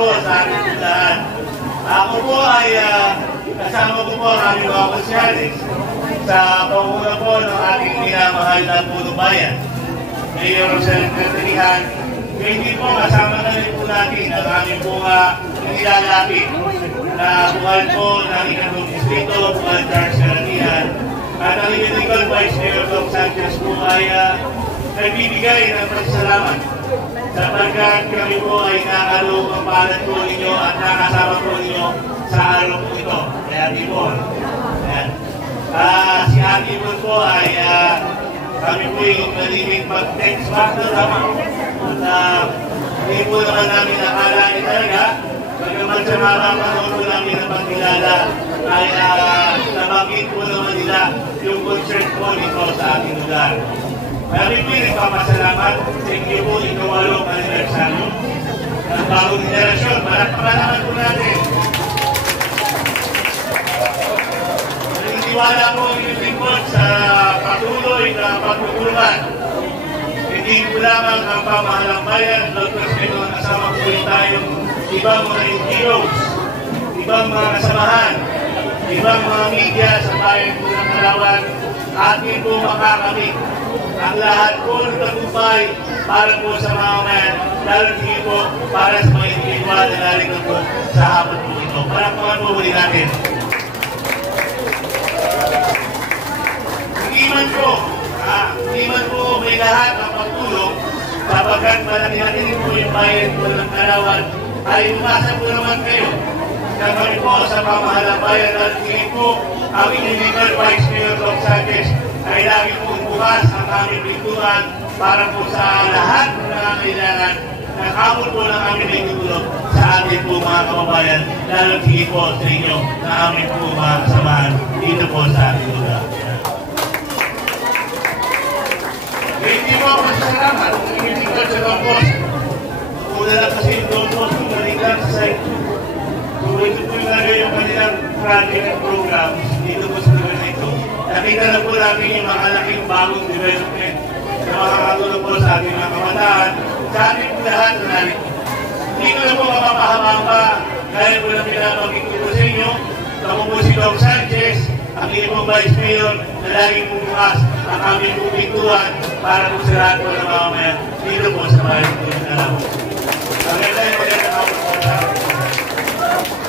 po sa ating tindahan. Ako po ay kasama ko po ang aming mga konsyalis sa panguna po ng ating minamahal na punong bayan. Mayor Rosel Caterinhan, hindi po kasama na rin po natin ang aming bunga nilalapit na buwan po ng Ikatong Distrito, buwan Charles Caterinhan. At ang Legal Vice Mayor Doc Sanchez po ay nagbibigay ng pasalamat sapagkat kami po ay nakalong ang palan po ninyo at nakasama po ninyo sa araw po ito. Kaya di po. Si Ate po ay kami po yung malimit mag-text back na tama. At hindi po naman namin nakalain talaga. Pagkaman sa mga panahon po namin na pagkilala ay nabanggit po naman nila yung concert po dito sa ating lugar. Kami po yung nagpapasalamat sa inyo po ikawalong anibersaryo ng bagong generasyon. Palakpakan po natin. Naniniwala po yung lingkod sa patuloy na pagtutulungan. Hindi po lamang ang pamahalang bayan, Dr. Sino, kasama po rin tayong ibang mga NGOs, ibang mga kasamahan, ibang mga media sa bayan po ng Palawan, atin po makakamit ang lahat po ng tagumpay para po sa mga mayan, lalo hindi po para sa mga individual na laling po sa hapon po ito. Palakpakan po muli natin. Hindi man po may lahat ang pagtulong sapagkat malaki natin po yung bayan po ng Palawan ay umasa po naman kayo na kami po sa pamahalang bayan at hindi po ang Legal Vice Mayor Doc Sanchez ay lagi po bukas ang aming pintuan para po sa lahat ng kailangan ng kamot po ng aming naitutulong sa ating po mga kababayan lalo hindi po sa inyo na aming po mga kasamahan dito po sa ating lugar. Hindi po ako masasalamat. Hindi ko sa Dompos. Una lang kasi yung Dompos kung manilang sa site. Kung ito po yung kanilang project and programs dito po sa lugar na ito. Nakita na po namin yung makalaking bagong development na makakatulong po sa ating mga kabataan. Sa ating po lahat na narito. Hindi ko na po mapapahabang pa dahil po na pinapagin ko sa inyo. Ako po si Doc Sanchez, ang inyong Vice Mayor na laging bubukas ang aming pupintuan para po sa lahat po ng mga mayan dito po sa bayan po ng Palawan. Magandang hapon po.